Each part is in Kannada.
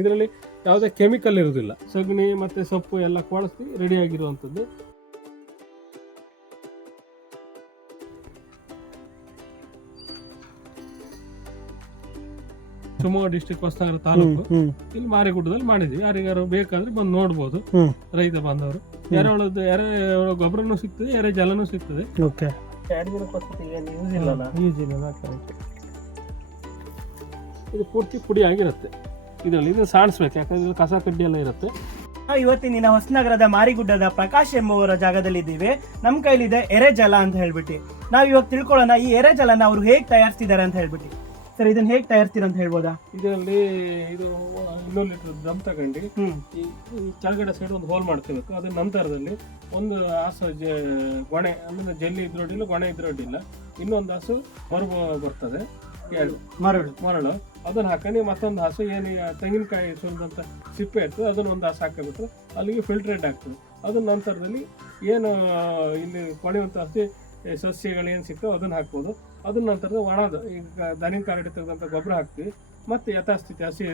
ಇದರಲ್ಲಿ ಯಾವುದೇ ಕೆಮಿಕಲ್ ಇರುವುದಿಲ್ಲ. ಸಗಣಿ ಮತ್ತೆ ಸೊಪ್ಪು ಎಲ್ಲ ಕೊಳಸಿ ರೆಡಿ ಆಗಿರುವಂಥದ್ದು. ಶಿವಮೊಗ್ಗ ಡಿಸ್ಟ್ರಿಕ್ಟ್ ಹೊಸನಗರ ತಾಲೂಕು, ಇಲ್ಲಿ ಮಾರಿಗುಡ್ಡದಲ್ಲಿ ಮಾಡಿದ್ವಿ. ಯಾರಿಗಾರು ಬೇಕಾದ್ರೆ ಬಂದು ನೋಡ್ಬೋದು ರೈತ ಬಾಂಧವರು. ಎರೆಹುಳ ಗೊಬ್ಬರನೂ ಸಿಗ್ತದೆ, ಎರೆ ಜಲನೂ ಸಿಗ್ತದೆ. ಇದು ಪೂರ್ತಿ ಪುಡಿ ಆಗಿರುತ್ತೆ. ಇದನ್ನು ಸಾಣಿಸ್ಬೇಕು, ಯಾಕಂದ್ರೆ ಕಸ ಕಡ್ಡಿ ಎಲ್ಲ ಇರುತ್ತೆ. ಇವತ್ತಿನ ಹೊಸನಗರದ ಮಾರಿಗುಡ್ಡದ ಪ್ರಕಾಶ್ ಎಂಬುವರ ಜಾಗದಲ್ಲಿದ್ದೀವಿ. ನಮ್ಮ ಕೈಲಿದೆ ಎರೆಜಲ ಅಂತ ಹೇಳ್ಬಿಟ್ಟು. ನಾವು ಇವಾಗ ತಿಳ್ಕೊಳ್ಳೋಣ ಈ ಎರೆಜಲನ ಅವ್ರು ಹೇಗೆ ತಯಾರಿಸ್ತಿದ್ದಾರೆ ಅಂತ ಹೇಳ್ಬಿಟ್ಟು. ಸರ್, ಇದನ್ನ ಹೇಗೆ ತಯಾರಿಸ್ತೀರ ಅಂತ ಹೇಳ್ಬೋದಾ? ಇದರಲ್ಲಿ ಇದು 200 ಲೀಟರ್ ಡ್ರಮ್ ತಗೊಂಡು ಈ ಕೆಳಗಡೆ ಸೈಡ್ ಒಂದು ಹೋಲ್ ಮಾಡ್ಕೋಬೇಕು. ಅದ್ರ ನಂತರದಲ್ಲಿ ಒಂದು ಹಾಸು ಗೊಣೆ ಅಂದ್ರೆ ಜಲ್ಲಿ ಇದ್ರೊಡ್ಡಿಲ್ಲ, ಗೊಣೆ ಇದ್ರೊಡ್ಡಿಲ್ಲ, ಇನ್ನೊಂದು ಹಾಸು ಹೊರಬ ಬರ್ತದೆ ಮರಳು. ಅದನ್ನ ಹಾಕೊಂಡು ಮತ್ತೊಂದು ಹಾಸು ಏನು ತೆಂಗಿನಕಾಯಿ ಸುರಿದಂತ ಸಿಪ್ಪೆ ಇರ್ತದೆ, ಅದನ್ನ ಒಂದು ಹಾಸು ಹಾಕಿಬಿಟ್ರೆ ಅಲ್ಲಿಗೆ ಫಿಲ್ಟ್ರೇಟ್ ಆಗ್ತದೆ. ಅದನ್ನ ನಂತರದಲ್ಲಿ ಏನು ಇಲ್ಲಿ ಕೊಳೆಯುವಂತ ಹಸಿ ಸಸ್ಯಗಳೇನು ಸಿಗ್ತವೆ ಅದನ್ನ ಹಾಕ್ಬೋದು. ಅದನ್ನ ನಂತರದ ಒಣದು ಈಗ ದನಿನ ಕಾರಡಿ ತೆಗೆದಂಥ ಗೊಬ್ಬರ ಹಾಕ್ತೀವಿ. ಮತ್ತು ಯಥಾಸ್ಥಿತಿ ಹಸಿ.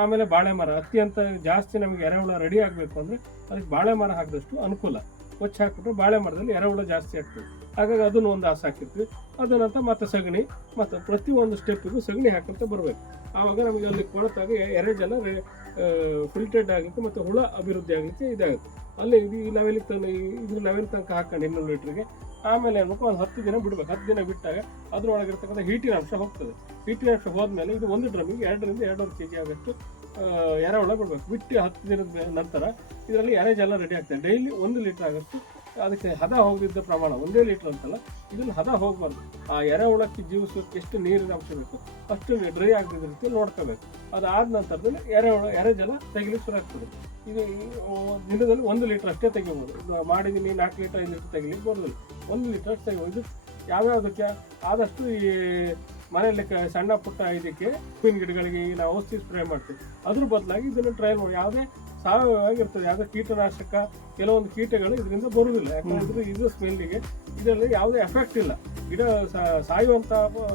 ಆಮೇಲೆ ಬಾಳೆ ಮರ ಅತ್ಯಂತ ಜಾಸ್ತಿ ನಮಗೆ ಎರೆಹುಳ ರೆಡಿ ಆಗಬೇಕು ಅಂದರೆ ಅದಕ್ಕೆ ಬಾಳೆ ಮರ ಹಾಕಿದಷ್ಟು ಅನುಕೂಲ. ಕೊಚ್ಚಿ ಹಾಕ್ಬಿಟ್ರೆ ಬಾಳೆ ಮರದಲ್ಲಿ ಎರೆಹುಳ ಜಾಸ್ತಿ ಆಗ್ತದೆ. ಹಾಗಾಗಿ ಅದನ್ನು ಒಂದು ಹಾಸು ಹಾಕಿರ್ತೀವಿ. ಅದನ್ನಂತ ಮತ್ತೆ ಸಗಣಿ, ಮತ್ತು ಪ್ರತಿಯೊಂದು ಸ್ಟೆಪ್ಪಿಗೂ ಸಗಣಿ ಹಾಕಂತ ಬರಬೇಕು. ಆವಾಗ ನಮಗೆ ಅಲ್ಲಿ ಕೊಳತಾಗ ಎರೆಜಲ ಫಿಲ್ಟರ್ಡ್ ಆಗುತ್ತೆ ಮತ್ತು ಹುಳ ಅಭಿವೃದ್ಧಿ ಆಗಲಿಕ್ಕೆ ಇದಾಗುತ್ತೆ. ಅಲ್ಲಿ ಈ ಲೆವೆಲಿಗೆ ಇದ್ರ ಲೆವೆಲ್ ತನಕ ಹಾಕೊಂಡು 200 ಲೀಟ್ರಿಗೆ. ಆಮೇಲೆ ಏನ್ಬೇಕು ಒಂದು 10 ದಿನ ಬಿಡ್ಬೇಕು. 10 ದಿನ ಬಿಟ್ಟಾಗ ಅದ್ರೊಳಗಿರ್ತಕ್ಕಂಥ ಹೀಟಿನ ಅಂಶ ಹೋಗ್ತದೆ. ಹೀಟಿನ ಅಂಶ ಹೋದ್ಮೇಲೆ ಇದು ಒಂದು ಡ್ರಮ್ಮಿಗೆ 2 ರಿಂದ 2.5 kg ಆಗೋಷ್ಟು ಎರೆಹುಳ ಬಿಡ್ಬೇಕು. ಬಿಟ್ಟು 10 ದಿನದ ನಂತರ ಇದರಲ್ಲಿ ಎರೆಜಲ ರೆಡಿ ಆಗ್ತದೆ. ಡೈಲಿ 1 ಲೀಟರ್ ಆಗೋಷ್ಟು ಅದಕ್ಕೆ ಹದ ಹೋಗಿದ್ದ ಪ್ರಮಾಣ 1 ಲೀಟರ್ ಅಂತಲ್ಲ, ಇದನ್ನು ಹದ ಹೋಗಬಾರ್ದು. ಆ ಎರೆಹುಳಕ್ಕೆ ಜೀವಿಸೋಕ್ಕೆ ಎಷ್ಟು ನೀರಿನ ಅಂಶ ಬೇಕು ಅಷ್ಟು ಡ್ರೈ ಆಗದ ರೀತಿ ನೋಡ್ಕೋಬೇಕು. ಅದಾದ ನಂತರದಲ್ಲಿ ಎರೆಜಲ ತೆಗಿಲಿಕ್ಕೆ ಶುರು ಆಗ್ತದೆ. ಇದು ದಿನದಲ್ಲಿ 1 ಲೀಟರ್ ಅಷ್ಟೇ ತೆಗಿಬೋದು. ಮಾಡಿದ್ದೀನಿ 4 ಲೀಟರ್ 5 ಲೀಟರ್ ತೆಗಿಲಿಕ್ಕೆ ಬರೋದಿಲ್ಲ. 1 ಲೀಟರ್ ಅಷ್ಟು ತೆಗಿಬೋದು. ಇದು ಯಾವ್ಯಾವುದಕ್ಕೆ ಆದಷ್ಟು ಈ ಮನೆಯಲ್ಲಿ ಸಣ್ಣ ಪುಟ್ಟ ಇದಕ್ಕೆ ಹೂವಿನ ಗಿಡಗಳಿಗೆ ನಾವು ಔಷಧಿ ಸ್ಪ್ರೇ ಮಾಡ್ತೀವಿ. ಅದ್ರ ಬದಲಾಗಿ ಇದನ್ನು ಟ್ರೈ ಮಾಡಿ. ಯಾವುದೇ ಸಾವಯವವಾಗಿರ್ತದೆ, ಯಾವುದೇ ಕೀಟನಾಶಕ ಕೆಲವೊಂದು ಕೀಟಗಳು ಇದರಿಂದ ಬರುವುದಿಲ್ಲ. ಯಾಕಂದ್ರೆ ಇದು ಸ್ಮೆಲ್ಲಿಗೆ ಇದರಲ್ಲಿ ಯಾವುದೇ ಎಫೆಕ್ಟ್ ಇಲ್ಲ. ಗಿಡ ಸಾಯುವಂಥ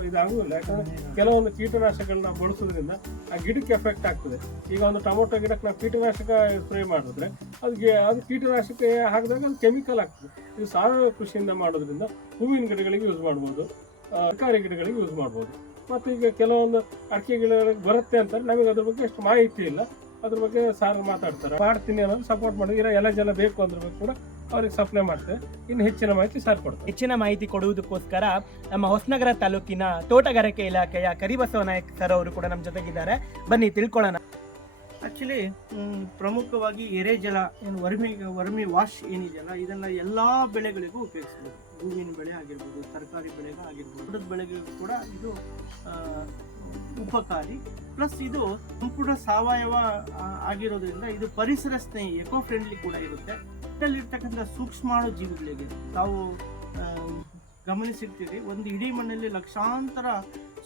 ಇದಾಗುವುದಿಲ್ಲ. ಯಾಕಂದರೆ ಕೆಲವೊಂದು ಕೀಟನಾಶಕಗಳನ್ನ ಬಳಸೋದ್ರಿಂದ ಆ ಗಿಡಕ್ಕೆ ಎಫೆಕ್ಟ್ ಆಗ್ತದೆ. ಈಗ ಒಂದು ಟೊಮೊಟೊ ಗಿಡಕ್ಕೆ ನಾವು ಕೀಟನಾಶಕ ಸ್ಪ್ರೇ ಮಾಡಿದ್ರೆ ಅದು ಕೀಟನಾಶಕ ಹಾಕಿದಾಗ ಅದು ಕೆಮಿಕಲ್ ಆಗ್ತದೆ. ಇದು ಸಾವಯವ ಕೃಷಿಯಿಂದ ಮಾಡೋದ್ರಿಂದ ಹೂವಿನ ಗಿಡಗಳಿಗೆ ಯೂಸ್ ಮಾಡ್ಬೋದು, ತರಕಾರಿ ಗಿಡಗಳಿಗೆ ಯೂಸ್ ಮಾಡ್ಬೋದು. ಮತ್ತು ಈಗ ಕೆಲವೊಂದು ಅಡಿಕೆ ಗಿಡಗಳಿಗೆ ಬರುತ್ತೆ ಅಂತಾರೆ, ನಮಗೆ ಅದ್ರ ಬಗ್ಗೆ ಅಷ್ಟು ಮಾಹಿತಿ ಇಲ್ಲ. ಅದ್ರ ಬಗ್ಗೆ ಸಾರ್ ಮಾತಾಡ್ತಾರೆ. ಮಾಡ್ತೀನಿ ಅನ್ನೋದು ಸಪೋರ್ಟ್ ಮಾಡಿ ಎಲ್ಲ ಜನ ಬೇಕು ಅದ್ರ ಬಗ್ಗೆ ಕೂಡ ಅವ್ರಿಗೆ ಸಪ್ಲೈ ಮಾಡ್ತೇವೆ. ಇನ್ನು ಹೆಚ್ಚಿನ ಮಾಹಿತಿ ಸಾರ್ ಕೊಡ್ತಾರೆ. ಹೆಚ್ಚಿನ ಮಾಹಿತಿ ಕೊಡುವುದಕ್ಕೋಸ್ಕರ ನಮ್ಮ ಹೊಸನಗರ ತಾಲೂಕಿನ ತೋಟಗಾರಿಕೆ ಇಲಾಖೆಯ ಕರಿಬಸವ ನಾಯಕ್ ಸರ್ ಅವರು ಕೂಡ ನಮ್ಮ ಜೊತೆಗಿದ್ದಾರೆ. ಬನ್ನಿ ತಿಳ್ಕೊಳ್ಳೋಣ. ಆಕ್ಚುಲಿ ಪ್ರಮುಖವಾಗಿ ಎರೆಜಲ ಏನು ವರ್ಮಿ ವಾಶ್ ಏನಿದೆಯಲ್ಲ, ಇದನ್ನ ಎಲ್ಲಾ ಬೆಳೆಗಳಿಗೂ ಉಪಯೋಗಿಸಬಹುದು. ಹೂವಿನ ಬೆಳೆ ಆಗಿರ್ಬೋದು, ತರಕಾರಿ ಬೆಳೆಗೂ ಆಗಿರ್ಬೋದು, ಊಟದ ಬೆಳೆಗೂ ಕೂಡ ಇದು ಉಪಕಾರಿ. ಪ್ಲಸ್ ಇದು ಸಂಪೂರ್ಣ ಸಾವಯವ ಆಗಿರೋದ್ರಿಂದ ಇದು ಪರಿಸರ ಸ್ನೇಹಿ, ಎಕೋ ಫ್ರೆಂಡ್ಲಿ ಕೂಡ ಇರುತ್ತೆ. ಇದರಲ್ಲಿರ್ತಕ್ಕಂಥ ಸೂಕ್ಷ್ಮಾಣು ಜೀವಿಗಳಿಗೆ ತಾವು ಗಮನಿಸಿರ್ತೀರಿ, ಒಂದು ಇಡೀ ಮಣ್ಣಲ್ಲಿ ಲಕ್ಷಾಂತರ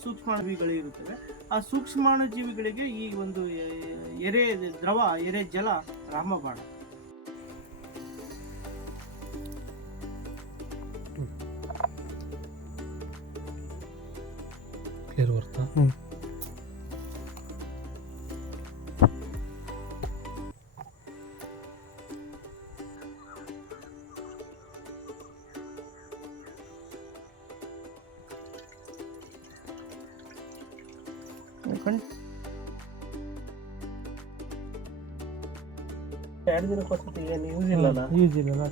ಸೂಕ್ಷ್ಮಾಣುಜೀವಿಗಳು ಇರುತ್ತವೆ. ಆ ಸೂಕ್ಷ್ಮಾಣು ಜೀವಿಗಳಿಗೆ ಈ ಒಂದು ಎರೆ ಜಲ ರಾಮಬಾಣ. ಕ್ಲಿಯರ್ ಬರ್ತಾ? ಯೂಸ್ ಇಲ್ಲ.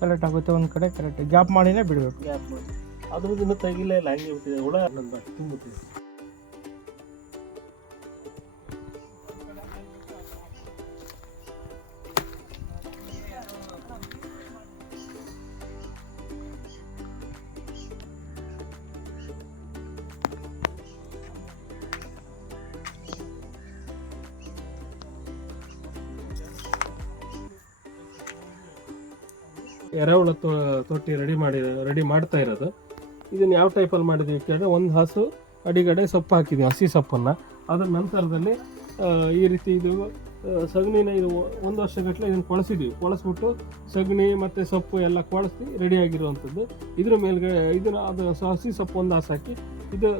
ಕರೆಕ್ಟ್ ಆಗುತ್ತೆ. ಒಂದು ಕಡೆ ಕರೆಕ್ಟ್ ಗ್ಯಾಪ್ ಮಾಡಿನೇ ಬಿಡಬೇಕು. ಗ್ಯಾಪ್ ಮಾಡಿ ಅದ್ರದ್ದು ತೆಗಿಲ್ಲ ಇಲ್ಲ, ಹಂಗೆ ಬಿಟ್ಟಿದೆ. ಹುಳ ತುಂಬಿಟ್ಟಿದೆ. ಎರೆಹುಳ ತೊಟ್ಟಿ ರೆಡಿ ಮಾಡ್ತಾ ಇರೋದು. ಇದನ್ನು ಯಾವ ಟೈಪಲ್ಲಿ ಮಾಡಿದ್ದೀವಿ ಕೇಳಿದ್ರೆ, ಒಂದು ಹಾಸು ಅಡಿಗಡೆ ಸೊಪ್ಪು ಹಾಕಿದ್ದೀವಿ, ಹಸಿ ಸೊಪ್ಪನ್ನು. ಅದರ ನಂತರದಲ್ಲಿ ಈ ರೀತಿ ಇದು ಸಗಣಿನ ಇದು 1 ವರ್ಷಗಟ್ಟಲೆ ಇದನ್ನು ಕೊಳಸ್ಬಿಟ್ಟು ಸಗಣಿ ಮತ್ತು ಸೊಪ್ಪು ಎಲ್ಲ ಕೊಳಸಿ ರೆಡಿಯಾಗಿರುವಂಥದ್ದು. ಇದ್ರ ಮೇಲ್ಗಡೆ ಇದನ್ನು ಅದು ಹಸಿ ಸೊಪ್ಪು ಒಂದು ಹಾಸು ಹಾಕಿ ಇದು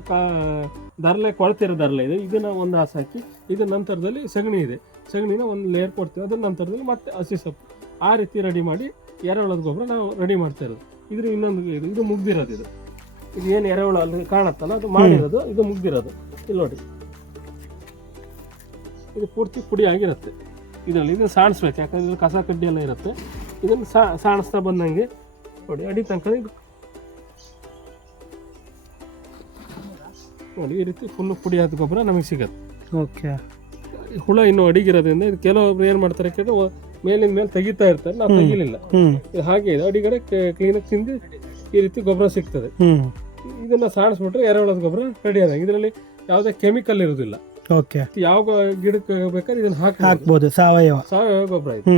ದರ್ಲೆ ಕೊಳ್ತಿರೋ ದರ್ಲೆ ಇದೆ, ಇದನ್ನ ಒಂದು ಹಾಸು ಹಾಕಿ ಇದ್ರ ನಂತರದಲ್ಲಿ ಸಗಣಿ ಇದೆ, ಸಗಣಿನ ಒಂದು ಲೇಯರ್ ಕೊಡ್ತೀವಿ, ಅದ್ರ ನಂತರದಲ್ಲಿ ಮತ್ತೆ ಹಸಿ ಸೊಪ್ಪು ಆ ರೀತಿ ರೆಡಿ ಮಾಡಿ ಎರೆಹುಳದ ಗೊಬ್ಬರ ನಾವು ರೆಡಿ ಮಾಡ್ತಾ ಇರೋದು. ಇದ್ರ ಇನ್ನೊಂದು ಇದು ಮುಗ್ದಿರೋದು, ಇದು ಏನು ಎರೆಹುಳ ಅಲ್ಲಿ ಕಾಣತ್ತಲ್ಲ ಅದು ಮಾಡಿರೋದು, ಇದು ಮುಗ್ದಿರೋದು. ಇಲ್ಲಿ ನೋಡಿ, ಇದು ಪೂರ್ತಿ ಪುಡಿ ಆಗಿರುತ್ತೆ. ಇದನ್ನು ಸಾಣಿಸ್ಬೇಕು, ಯಾಕಂದ್ರೆ ಇದ್ರಲ್ಲಿ ಕಸ ಕಡ್ಡಿ ಎಲ್ಲ ಇರುತ್ತೆ. ಇದನ್ನು ಸಾಣಿಸ್ತಾ ಬಂದಂಗೆ ನೋಡಿ ಅಡಿ ತನಕ ಇದು ನೋಡಿ ಈ ರೀತಿ ಫುಲ್ಲು ಪುಡಿ ಆದ ಗೊಬ್ಬರ ನಮಗೆ ಸಿಗುತ್ತೆ. ಓಕೆ. ಹುಳ ಇನ್ನೂ ಅಡಿಗಿರೋದ್ರಿಂದ ಇದು ಕೆಲವೊಬ್ರು ಏನು ಮಾಡ್ತಾರೆ ಕೇಳಿದ್ರೆ ಮೇಲಿನ ಮೇಲೆ ತೆಗಿತಾ ಇರ್ತಾರೆ, ನಾವು ತೆಗಿಲಿಲ್ಲ. ಇದು ಹಾಗೆ ಇದೆ, ಅಡಿಗಡೆ ಕ್ಲೀನಾಗಿ ತಿಂದು ಈ ರೀತಿ ಗೊಬ್ಬರ ಸಿಗ್ತದೆ. ಇದನ್ನ ಸಾಣಿಸ್ಬಿಟ್ರೆ ಎರೆಹುಳದ ಗೊಬ್ಬರ ರೆಡಿ ಆದಾಗ ಇದರಲ್ಲಿ ಯಾವುದೇ ಕೆಮಿಕಲ್ ಇರುವುದಿಲ್ಲ. ಓಕೆ. ಯಾವ ಗಿಡಕ್ಕೆ ಬೇಕಾದ್ರೆ ಇದನ್ನ ಹಾಕ್ಬೋದು, ಸಾವಯವ ಗೊಬ್ಬರ ಇದು.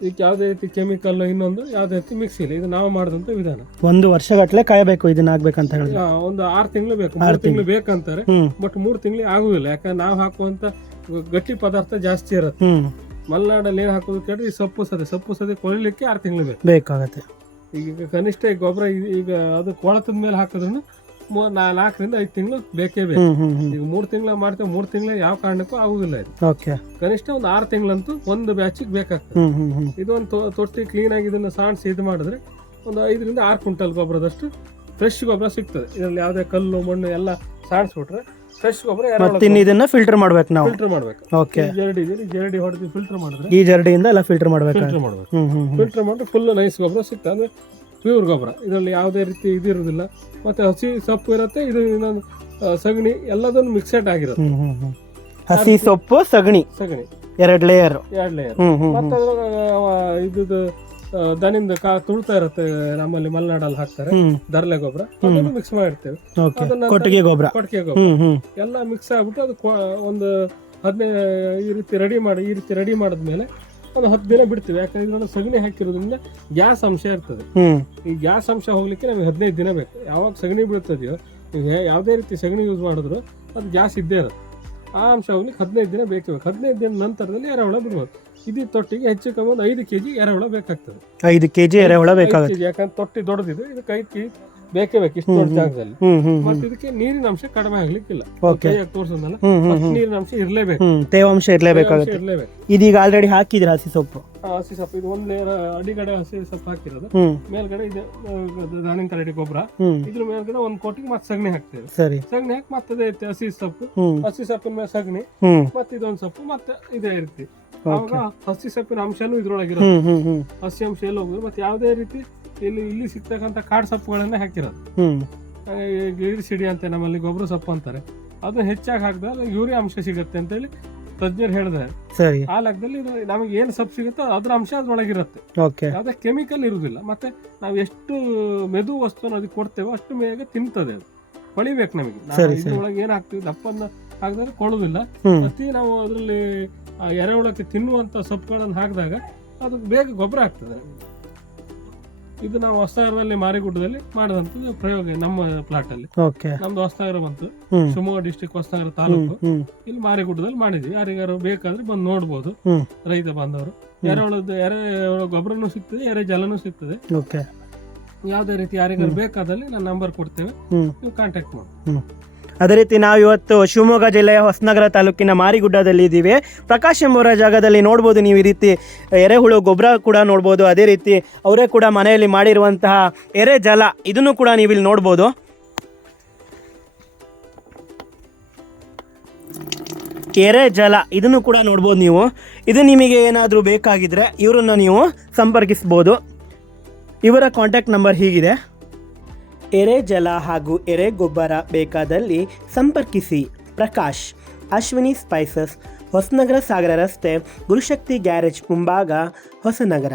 ಇದಕ್ಕೆ ಯಾವುದೇ ರೀತಿ ಕೆಮಿಕಲ್ ಇನ್ನೊಂದು ಯಾವುದೇ ರೀತಿ ಮಿಕ್ಸ್ ಇಲ್ಲ. ಇದು ನಾವು ಮಾಡಿದಂತ ವಿಧಾನ. 1 ವರ್ಷಗಟ್ಟಲೆ ಕಾಯಬೇಕು ಇದನ್ನ ಆಗ್ಬೇಕಂತ ಹೇಳಿದ್ರೆ. ಒಂದು 6 ತಿಂಗಳು ಬೇಕು, 3 ತಿಂಗಳು ಬೇಕಂತಾರೆ. ಬಟ್ 3 ತಿಂಗಳು ಆಗುದಿಲ್ಲ, ಯಾಕಂದ್ರೆ ನಾವು ಹಾಕುವಂತ ಗಟ್ಟಿ ಪದಾರ್ಥ ಜಾಸ್ತಿ ಇರುತ್ತೆ. ಮಲೆನಾಡಲ್ಲಿ ಏನ್ ಹಾಕೋದು ಕೇಳಿದ್ರೆ ಈ ಸೊಪ್ಪು ಸದೆ ಕೊಳಿಲಿಕ್ಕೆ 6 ತಿಂಗಳು ಬೇಕಾಗತ್ತೆ. ಈಗ ಕನಿಷ್ಠ ಈ ಗೊಬ್ಬರ ಈಗ ಅದು ಕೊಳತದ ಮೇಲೆ ಹಾಕಿದ್ರು 4 ರಿಂದ 5 ತಿಂಗಳು ಬೇಕೇ ಬೇಕು. ಈಗ 3 ತಿಂಗಳ ಮಾಡ್ತೇವೆ, 3 ತಿಂಗಳು ಯಾವ ಕಾರಣಕ್ಕೂ ಆಗುದಿಲ್ಲ ಇದು. ಕನಿಷ್ಠ ಒಂದು 6 ತಿಂಗಳಂತೂ ಒಂದು ಬ್ಯಾಚಿಗೆ ಬೇಕಾಗ್ತದೆ. ಇದೊಂದು ತೊಟ್ಟಿ ಕ್ಲೀನ್ ಆಗಿ ಇದನ್ನ ಸಾಣಿಸಿ ಇದು ಮಾಡಿದ್ರೆ ಒಂದು 5 ರಿಂದ 6 ಕ್ವಿಂಟಲ್ ಗೊಬ್ಬರದಷ್ಟು ಫ್ರೆಶ್ ಗೊಬ್ಬರ ಸಿಗ್ತದೆ. ಇದರಲ್ಲಿ ಯಾವುದೇ ಕಲ್ಲು ಮಣ್ಣು ಎಲ್ಲ ಸಾಣಿಸ್ಬಿಟ್ರೆ ಫ್ರೆಶ್ ಗೊಬ್ಬರ. ಇದನ್ನ ಫಿಲ್ಟರ್ ಮಾಡ್ಬೇಕು ನಾವು. ಫಿಲ್ಟರ್ ಮಾಡ್ಬೇಕು. ಜರಡಿ ಹೊಡೆದು ಫಿಲ್ಟರ್ ಮಾಡಿದ್ರೆ ಈ ಜರಡಿಯಿಂದ ಎಲ್ಲ ಫಿಲ್ಟರ್ ಮಾಡ್ಬೇಕು. ಫಿಲ್ಟರ್ ಮಾಡಿದ್ರೆ ಫುಲ್ ನೈಸ್ ಗೊಬ್ಬರ ಸಿಗ್ತದೆ, ಅಂದ್ರೆ ಪ್ಯೂರ್ ಗೊಬ್ಬರ. ಇದರಲ್ಲಿ ಯಾವುದೇ ರೀತಿ ಇದಿರುವುದಿಲ್ಲ. ಮತ್ತೆ ಹಸಿ ಸೊಪ್ಪು ಇರುತ್ತೆ, ಇದು ಇನ್ನೊಂದು ಸಗಣಿ ಎಲ್ಲದನ್ನು ಮಿಕ್ಸೆಡ್ ಆಗಿರುತ್ತೆ. ಹಸಿ ಸೊಪ್ಪು ಸಗಣಿ 2 ಲೇಯರ್. ಮತ್ತೆ ಇದು ದನಿಂದ ತುಳ್ತಾ ಇರುತ್ತೆ, ನಮ್ಮಲ್ಲಿ ಮಲೆನಾಡಲ್ಲಿ ಹಾಕ್ತಾರೆ ದರ್ಲೆ ಗೊಬ್ಬರ, ಅದನ್ನು ಮಿಕ್ಸ್ ಮಾಡಿರ್ತೇವೆ. ಕೊಟ್ಟಿಗೆ ಗೊಬ್ಬರ ಎಲ್ಲ ಮಿಕ್ಸ್ ಆಗ್ಬಿಟ್ಟು ಅದು ಒಂದು 15 ಈ ರೀತಿ ರೆಡಿ ಮಾಡಿದ್ಮೇಲೆ ಒಂದು 10 ದಿನ ಬಿಡ್ತೀವಿ. ಯಾಕಂದ್ರೆ ಇದನ್ನ ಸಗಣಿ ಹಾಕಿರೋದ್ರಿಂದ ಗ್ಯಾಸ್ ಅಂಶ ಇರ್ತದೆ. ಈ ಗ್ಯಾಸ್ ಅಂಶ ಹೋಗ್ಲಿಕ್ಕೆ ನಮಗೆ 15 ದಿನ ಬೇಕು. ಯಾವಾಗ ಸಗಣಿ ಬೀಳ್ತದೆಯೋ, ಯಾವುದೇ ರೀತಿ ಸಗಣಿ ಯೂಸ್ ಮಾಡಿದ್ರು ಅದು ಗ್ಯಾಸ್ ಇದ್ದೇ ಇರುತ್ತೆ. ಆ ಅಂಶ ಹೋಗ್ಲಿಕ್ಕೆ 15 ದಿನ ಬೇಕು. 15 ದಿನ ನಂತರದಲ್ಲಿ ಎರೆಹುಳ ಬಿಡ್ಬೋದು. ಇದು ತೊಟ್ಟಿಗೆ ಹೆಚ್ಚು ಕಮ್ಮಿ ಒಂದು 5 kg ಎರೆಹುಳ ಬೇಕಾಗ್ತದೆ. 5 kg ಎರೆಹುಳ ಬೇಕಾಗುತ್ತೆ. ಯಾಕಂದ್ರೆ ತೊಟ್ಟಿ ದೊಡ್ಡದಿದೆ, ಇದಕ್ಕೆ 5 kg ಬೇಕೇ ಬೇಕು ಇಷ್ಟು ದೊಡ್ಡ ಜಾಗದಲ್ಲಿ. ಮತ್ತೆ ಇದಕ್ಕೆ ನೀರಿನ ಅಂಶ ಕಡಿಮೆ ಆಗ್ಲಿಕ್ಕಿಲ್ಲ. ತೋರ್ಸೋದಲ್ಲ, ನೀರಿನ ಅಂಶ ಇರ್ಲೇಬೇಕು, ತೇವಾಂಶ ಇರ್ಲೇಬೇಕಾಗುತ್ತೆ. ಇದೀಗ ಆಲ್ರೆಡಿ ಹಾಕಿದ್ರೆ ಹಸಿ ಸೊಪ್ಪು ಇದು 1 ಲೇಯರ್ ಅಡಿಗಡೆ ಹಸಿ ಸೊಪ್ಪು ಹಾಕಿರೋದು. ಮೇಲ್ಗಡೆ ಇದೆ ದಾನಿಂಗ್ ಕರಡಿ ಗೊಬ್ಬರ. ಇದ್ರ ಮೇಲ್ಗಡೆ 1 ಕೋಟಿಗೆ ಮತ್ತೆ ಸಗಣಿ ಹಾಕ್ತೇವೆ. ಸಗಣಿ ಹಾಕಿ ಮತ್ತೆ ಹಸಿ ಸೊಪ್ಪಿನ ಮೇಲೆ ಸಗಣಿ, ಮತ್ತೆ ಇದೊಂದು ಸೊಪ್ಪು, ಮತ್ತೆ ಇದೇ ರೀತಿ. ಆವಾಗ ಹಸಿ ಸೊಪ್ಪಿನ ಅಂಶನೂ ಇದ್ರೊಳಗಿರೋದು, ಹಸಿ ಅಂಶ ಎಲ್ಲ ಹೋಗುದು. ಮತ್ತೆ ಯಾವುದೇ ರೀತಿ ಇಲ್ಲಿ ಸಿಗ್ತಕ್ಕಂಥ ಕಾಡು ಸೊಪ್ಪುಗಳನ್ನೇ ಹಾಕಿರೋದು. ಗಿರಿಸಿಡಿ ಅಂತ ನಮ್ಮಲ್ಲಿ ಗೊಬ್ಬರ ಸೊಪ್ಪು ಅಂತಾರೆ, ಅದನ್ನ ಹೆಚ್ಚಾಗಿ ಹಾಕಿದಾಗ ಯೂರಿಯಾ ಅಂಶ ಸಿಗುತ್ತೆ ಅಂತ ಹೇಳಿ ತಜ್ಞರು ಹೇಳಿದ್ರೆ, ಆ ಲೆಕ್ಕದಲ್ಲಿ ನಮಗೆ ಏನು ಸೊಪ್ಪು ಸಿಗುತ್ತೋ ಅದ್ರ ಅಂಶ ಅದ್ರೊಳಗಿರುತ್ತೆ. ಯಾವುದೇ ಕೆಮಿಕಲ್ ಇರುವುದಿಲ್ಲ. ಮತ್ತೆ ನಾವು ಎಷ್ಟು ಮೆದು ವಸ್ತುವನ್ನು ಅದಕ್ಕೆ ಕೊಡ್ತೇವೋ ಅಷ್ಟು ಬೇಗ ತಿಂತದೆ. ಅದು ಕೊಳಿಬೇಕು ನಮಗೆ. ಇದ್ರೊಳಗೆ ಏನ್ ಹಾಕ್ತಿವಿ ದಪ್ಪನ್ನ ಹಾಕಿದ್ರೆ ಕೊಡುದಿಲ್ಲ. ಮತ್ತೆ ನಾವು ಅದರಲ್ಲಿ ಎರೆಹುಳಕ್ಕೆ ತಿನ್ನುವಂತ ಸೊಪ್ಪುಗಳನ್ನು ಹಾಕಿದಾಗ ಅದು ಬೇಗ ಗೊಬ್ಬರ ಆಗ್ತದೆ. ಇದು ನಾವು ಹೊಸನಗರದಲ್ಲಿ ಮಾರಿಗುಡ್ಡದಲ್ಲಿ ಮಾಡಿದಂತ ಪ್ರಯೋಗ. ನಮ್ಮ ಪ್ಲಾಟ್ ಅಲ್ಲಿ ನಮ್ದು ಹೊಸನಗರ ಬಂತು, ಶಿವಮೊಗ್ಗ ಡಿಸ್ಟ್ರಿಕ್ಟ್ ಹೊಸನಗರ ತಾಲೂಕು. ಇಲ್ಲಿ ಮಾರಿಗುಡ್ಡದಲ್ಲಿ ಮಾಡಿದ್ವಿ. ಯಾರಿಗಾರು ಬೇಕಾದ್ರೆ ಬಂದು ನೋಡ್ಬೋದು ರೈತ ಬಾಂಧವರು. ಎರೆಹುಳ ಗೊಬ್ಬರನೂ ಸಿಗ್ತದೆ, ಎರೆ ಜಲನೂ ಸಿಗ್ತದೆ. ಯಾವುದೇ ರೀತಿ ಯಾರಿಗಾರು ಬೇಕಾದಲ್ಲಿ ನಾನು ನಂಬರ್ ಕೊಡ್ತೇವೆ, ನೀವು ಕಾಂಟ್ಯಾಕ್ಟ್ ಮಾಡಿ. ಅದೇ ರೀತಿ ನಾವು ಇವತ್ತು ಶಿವಮೊಗ್ಗ ಜಿಲ್ಲೆಯ ಹೊಸನಗರ ತಾಲೂಕಿನ ಮಾರಿಗುಡ್ಡದಲ್ಲಿ ಇದ್ದೀವಿ. ಪ್ರಕಾಶ್ ಎಂಬುವರ ಜಾಗದಲ್ಲಿ ನೋಡ್ಬೋದು ನೀವು ಈ ರೀತಿ ಎರೆಹುಳು ಗೊಬ್ಬರ ಕೂಡ ನೋಡ್ಬೋದು. ಅದೇ ರೀತಿ ಅವರೇ ಕೂಡ ಮನೆಯಲ್ಲಿ ಮಾಡಿರುವಂತಹ ಎರೆ ಜಲ ಇದನ್ನು ಕೂಡ ನೀವು ಇಲ್ಲಿ ನೋಡ್ಬೋದು. ಎರೆ ಜಲ ಇದನ್ನು ಕೂಡ ನೋಡ್ಬೋದು ನೀವು. ಇದು ನಿಮಗೆ ಏನಾದರೂ ಬೇಕಾಗಿದ್ರೆ ಇವರನ್ನು ನೀವು ಸಂಪರ್ಕಿಸ್ಬೋದು. ಇವರ ಕಾಂಟ್ಯಾಕ್ಟ್ ನಂಬರ್ ಹೀಗಿದೆ. ಎರೆ ಜಲ ಹಾಗೂ ಎರೆ ಗೊಬ್ಬರ ಬೇಕಾದಲ್ಲಿ ಸಂಪರ್ಕಿಸಿ ಪ್ರಕಾಶ್, ಅಶ್ವಿನಿ ಸ್ಪೈಸಸ್, ಹೊಸನಗರ ಸಾಗರ ರಸ್ತೆ, ಗುರುಶಕ್ತಿ ಗ್ಯಾರೇಜ್ ಮುಂಭಾಗ, ಹೊಸನಗರ.